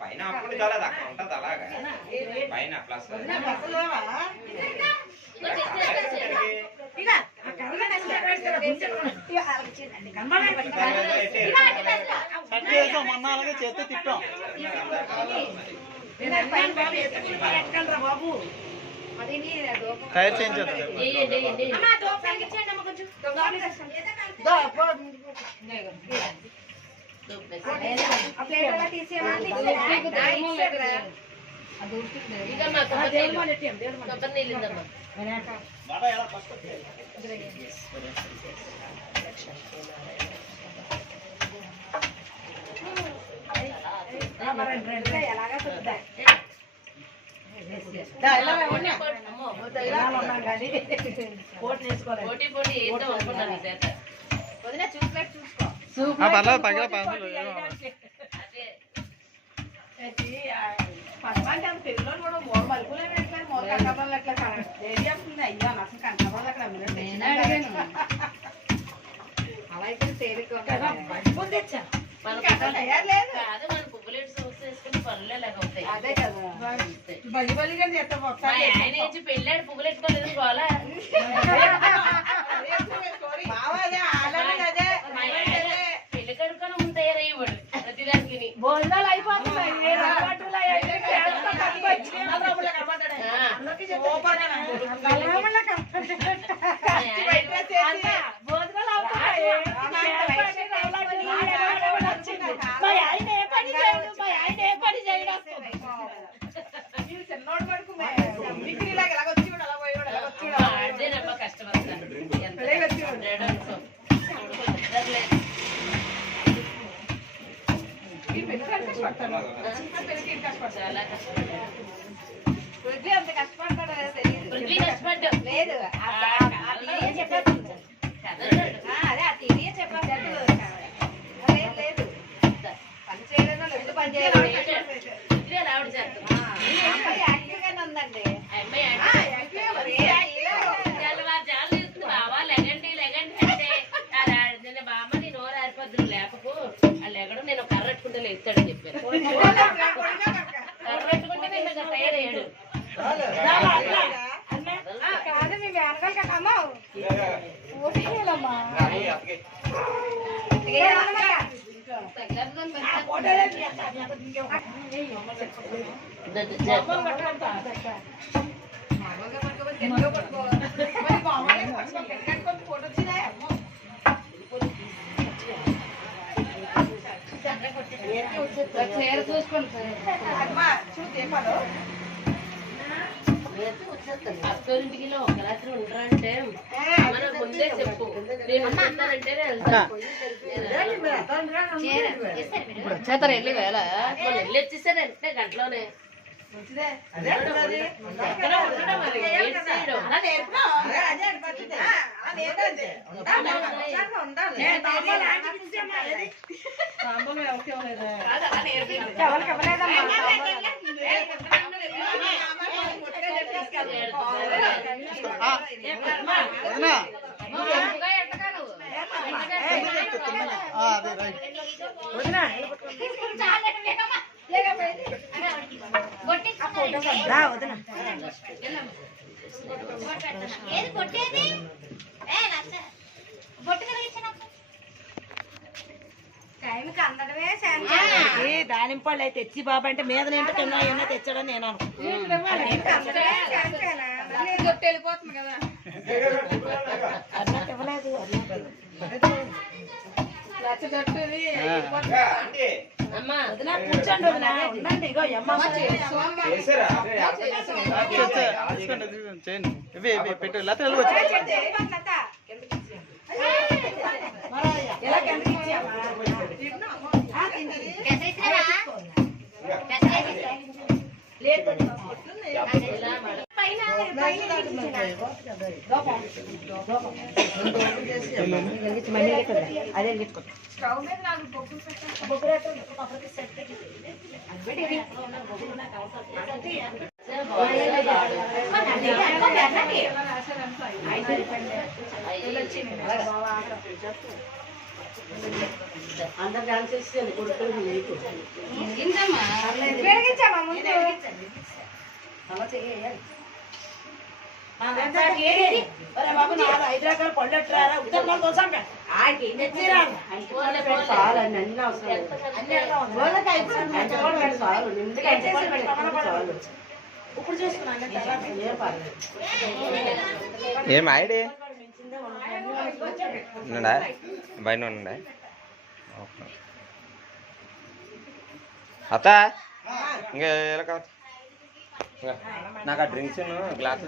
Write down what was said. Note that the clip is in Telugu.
పైన అప్పుడు చాలా అక్కడ ఉంటుంది అలాగా పైన ప్లస్ మొన్న అలాగే చేస్తే తిప్పాం బాబు టైర్ చేంజ్ చేద్దాం పర్లేదు పగిల పద్మాంటి అంత తెలుగులో కూడా మూడు మలుపులు మూడు కంటపడలు అట్లా ఏరియా ఉంది అయ్యా అసలు కంటపడలు అక్కడ అలా అయితే తేలిక తెచ్చా అదే కదా బలి బలిగా పెళ్ళాడు పువ్వులు ఎట్టుకోలేదు గోలా పెళ్లి కడుకొని ఉంటాయా ఇవ్వడు ప్రతిదానికి భోజనాలు అయిపోతున్నాయి అంత కష్టపడతాడో లేదు అదే ఆ టీవీ చెప్పాడు లేదు పని చేయలేదు లేదు పని చేయలేదు యాక్టివ్గానే ఉందండి బాబా లెగండి లెగండి అంటే బామ్మ నీ నోరు ఆరిపోద్దు లేకపో వాళ్ళు ఎగడం నేను కర్ర పెట్టుకుంటే లేస్తాడని చెప్పాను కర్ర పెట్టుకుంటే నేను తయారయ్యాడు కాదు మీ వెనకాలమ్మా అత్తోరింటికి ఒక రాత్రి ఉంటారంటే మనం ముందే చెప్పు నేను ఉంటానంటేనే వెళ్తాను వచ్చేస్తారు వెళ్ళి వేళ వెళ్ళి వచ్చేసారు అంటే గంటలోనే దానింపళ్ళు అయితే తెచ్చి బాబా అంటే మీద నింటున్నా ఏమన్నా తెచ్చాడని నేను వెళ్ళిపోతుంది కదా ఇవ్వలేదు కూర్చోండి ఉండండి ఇగో పెట్టు లేకపోతే అదే అందరు డాన్స్ చేసి కొడుకులు నీకు పెరిగించామా ముందు అలా చెయ్యాలి బాబు 5 రకాల పళ్ళు ఎట్టారా ఉత్తరం కోసం ఇప్పుడు ఏం ఐడి ఉన్నాడా బయట ఉన్నాడా అత్త ఇంకా ఎలా కావచ్చు నాకు ఆ డ్రింక్స్ గ్లాస్